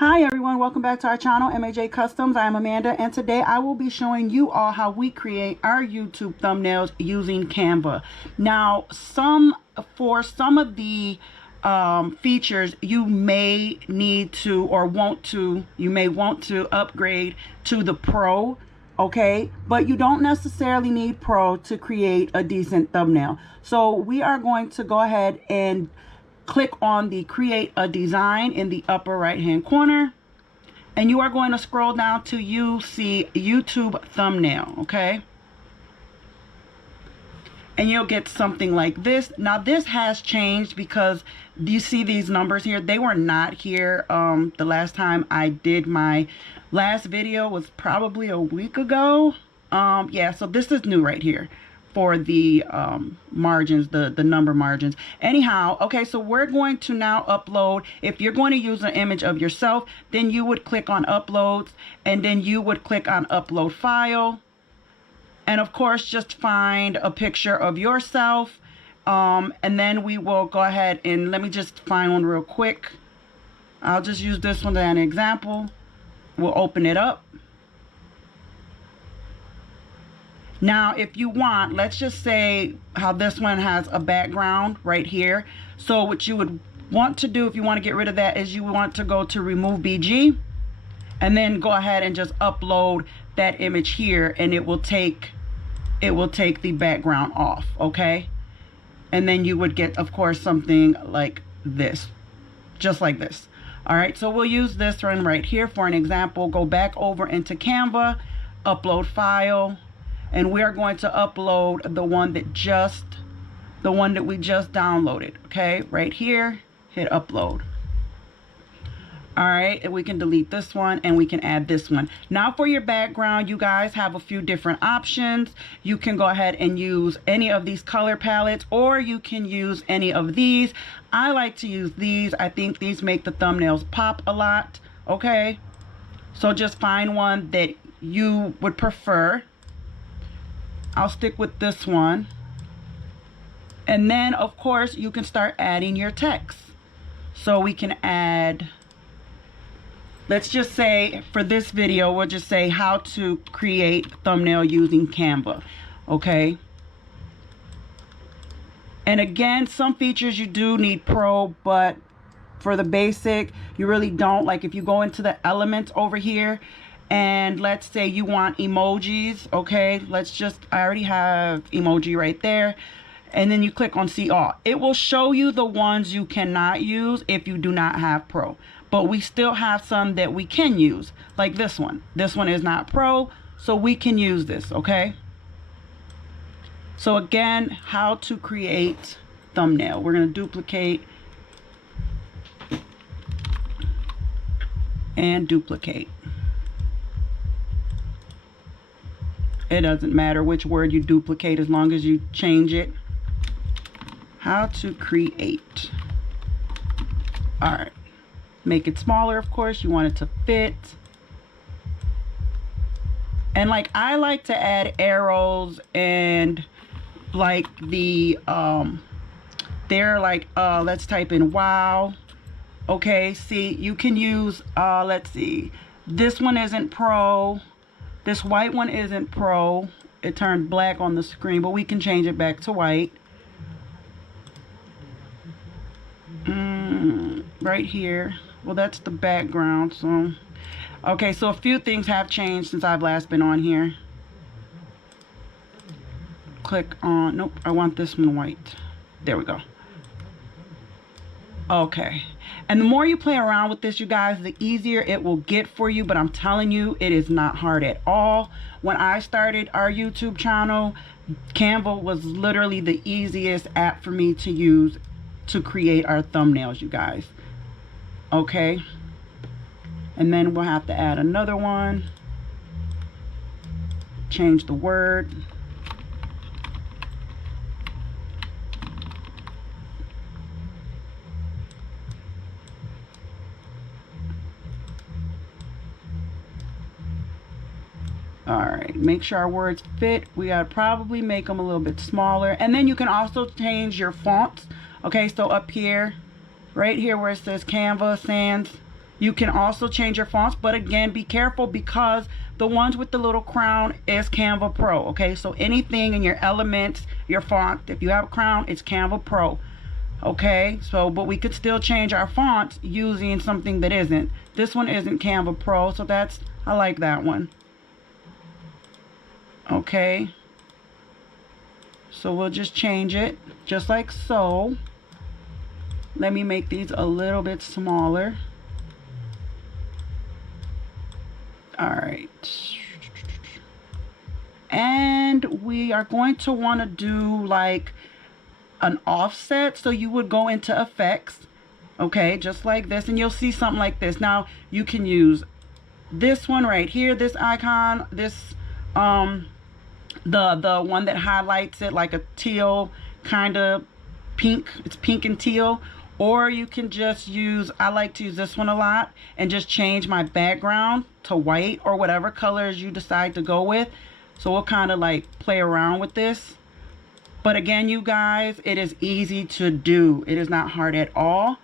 Hi everyone, welcome back to our channel, M.A.J. Customs. I am Amanda, and today I will be showing you all how we create our YouTube thumbnails using Canva. Now, for some of the features, you may need to or you may want to upgrade to the Pro, okay? But you don't necessarily need Pro to create a decent thumbnail. So we are going to go ahead and click on the create a design in the upper right hand corner, and you are going to scroll down till you see YouTube thumbnail, okay? And you'll get something like this. Now this has changed because you see these numbers here, they were not here the last time I did my last video was probably a week ago. Yeah, so this is new right here for the margins, the number margins. Anyhow, okay, so we're going to now upload. If you're going to use an image of yourself, then you would click on uploads, and then you would click on upload file, and of course just find a picture of yourself, and then we will go ahead and let me just find one real quick. I'll just use this one as an example. We'll open it up. Now, if you want, let's just say how this one has a background right here. So what you would want to do if you want to get rid of that is you want to go to remove BG and then go ahead and just upload that image here, and it will take the background off, okay? And then you would get, of course, something like this, just like this. All right, so we'll use this one right here for an example. Go back over into Canva, upload file, and we are going to upload the one that we just downloaded, okay? Right here, hit upload. All right, and we can delete this one and we can add this one. Now for your background, you guys have a few different options. You can go ahead and use any of these color palettes, or you can use any of these. I like to use these. I think these make the thumbnails pop a lot, okay? So just find one that you would prefer. I'll stick with this one. And then of course you can start adding your text. So we can add, let's just say for this video, we'll just say how to create thumbnail using Canva, okay? And again, some features you do need Pro, but for the basic, you really don't. Like if you go into the elements over here, and let's say you want emojis, okay? I already have emoji right there. And then you click on see all. It will show you the ones you cannot use if you do not have Pro. But we still have some that we can use, like this one. This one is not Pro, so we can use this, okay? So again, how to create thumbnail. We're gonna duplicate and duplicate. It doesn't matter which word you duplicate as long as you change it. How to create. All right. Make it smaller, of course. You want it to fit. And like I like to add arrows and like the they're like let's type in wow. Okay, see, you can use let's see. This one isn't Pro. This white one isn't Pro. It turned black on the screen, but we can change it back to white. Right here. Well, that's the background. So, okay, so a few things have changed since I've last been on here. Click on, nope, I want this one white. There we go. Okay, and the more you play around with this, you guys, the easier it will get for you. But I'm telling you, it is not hard at all. When I started our YouTube channel, Canva was literally the easiest app for me to use to create our thumbnails, you guys. Okay, and then we'll have to add another one. Change the word. All right, make sure our words fit. We gotta probably make them a little bit smaller. And then you can also change your fonts. Okay, so up here, right here where it says Canva Sans, You can also change your fonts, but again, be careful because the ones with the little crown is Canva Pro, okay? So anything in your elements, your font, if you have a crown, it's Canva Pro, okay? So, but we could still change our fonts using something that isn't. This one isn't Canva Pro, so that's, I like that one. Okay. So we'll just change it, just like so. Let me make these a little bit smaller. All right. And we are going to want to do like an offset. So you would go into effects, okay, just like this, and you'll see something like this. Now you can use this one right here, this icon, this the one that highlights it like a teal kind of pink. It's pink and teal. Or you can just use, I like to use this one a lot, and just change my background to white or whatever colors you decide to go with. So we'll kind of like play around with this. But again, you guys, it is easy to do. It is not hard at all.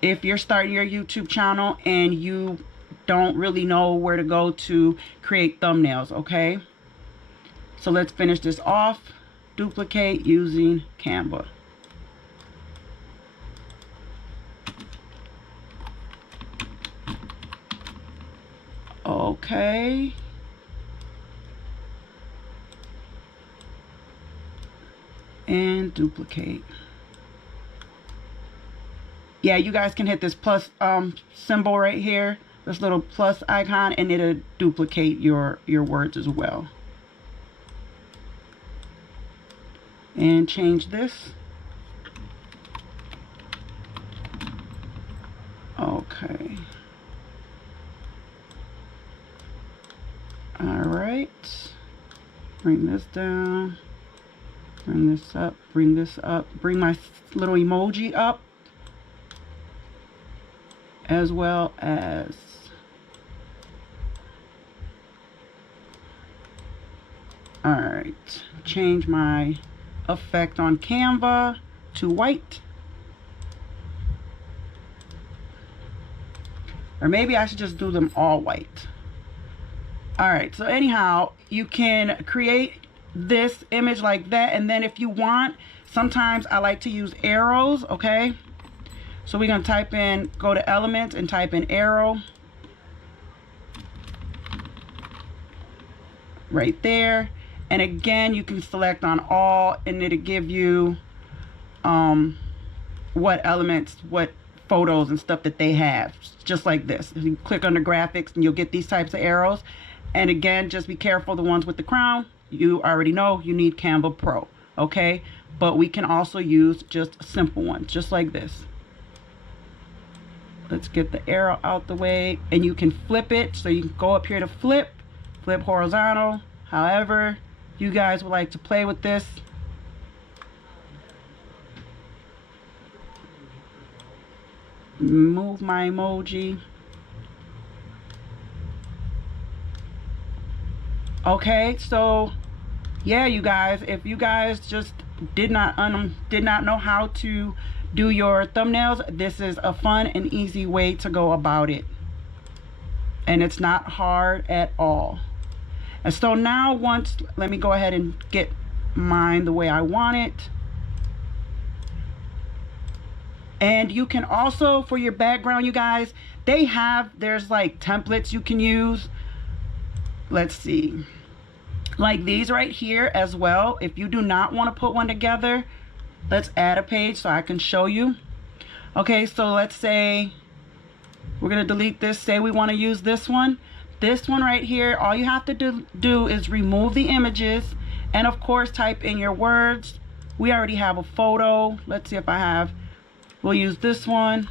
If you're starting your YouTube channel and you don't really know where to go to create thumbnails, okay? So let's finish this off. Duplicate using Canva. Okay. And duplicate. Yeah, you guys can hit this plus symbol right here, this little plus icon, and it'll duplicate your words as well. And change this. Okay. All right. Bring this down. Bring this up. Bring this up. Bring my little emoji up. As well as all right, change my effect on Canva to white. Or maybe I should just do them all white. All right, so anyhow, you can create this image like that, and then if you want, sometimes I like to use arrows, okay? So we're gonna type in, go to elements and type in arrow. Right there. And again, you can select on all and it'll give you what elements, what photos and stuff that they have, just like this. You click on the graphics and you'll get these types of arrows. And again, just be careful, the ones with the crown, you already know you need Canva Pro, okay? But we can also use just simple ones, just like this. Let's get the arrow out the way, and you can flip it. So you can go up here to flip horizontal, however you guys would like to play with this. Move my emoji. Okay, so yeah, you guys, if you guys just did not know how to do your thumbnails, this is a fun and easy way to go about it, and it's not hard at all. And so now let me go ahead and get mine the way I want it. And you can also, for your background, you guys, there's like templates you can use. Let's see, like these right here as well. If you do not want to put one together, let's add a page so I can show you. Okay, so let's say we're gonna delete this. Say we want to use this one right here. All you have to do is remove the images, and of course type in your words. We already have a photo. Let's see if I have. We'll use this one.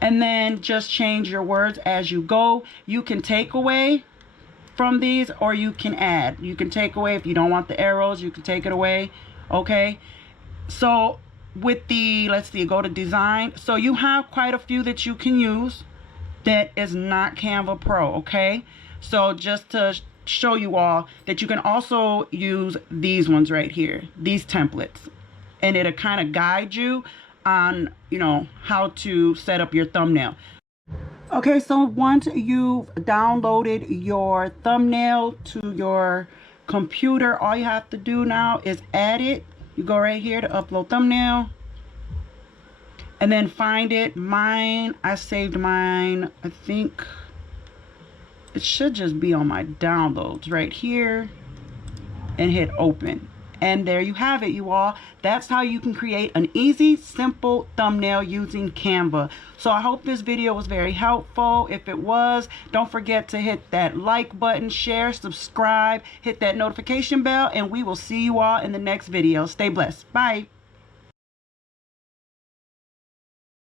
And then just change your words as you go. You can take away from these, or you can add. You can take away if you don't want the arrows, you can take it away. Okay, so with the, let's see, go to design. So you have quite a few that you can use that is not Canva Pro. Okay, so just to show you all that you can also use these ones right here, these templates. and it'll kind of guide you on, you know, how to set up your thumbnail. Okay, so once you've downloaded your thumbnail to your computer, all you have to do now is add it. You go right here to upload thumbnail and then find it. Mine, I saved mine, I think it should just be on my downloads right here, and hit open. And there you have it, you all. That's how you can create an easy, simple thumbnail using Canva. So I hope this video was very helpful. If it was, don't forget to hit that like button, share, subscribe, hit that notification bell, and we will see you all in the next video. Stay blessed. Bye.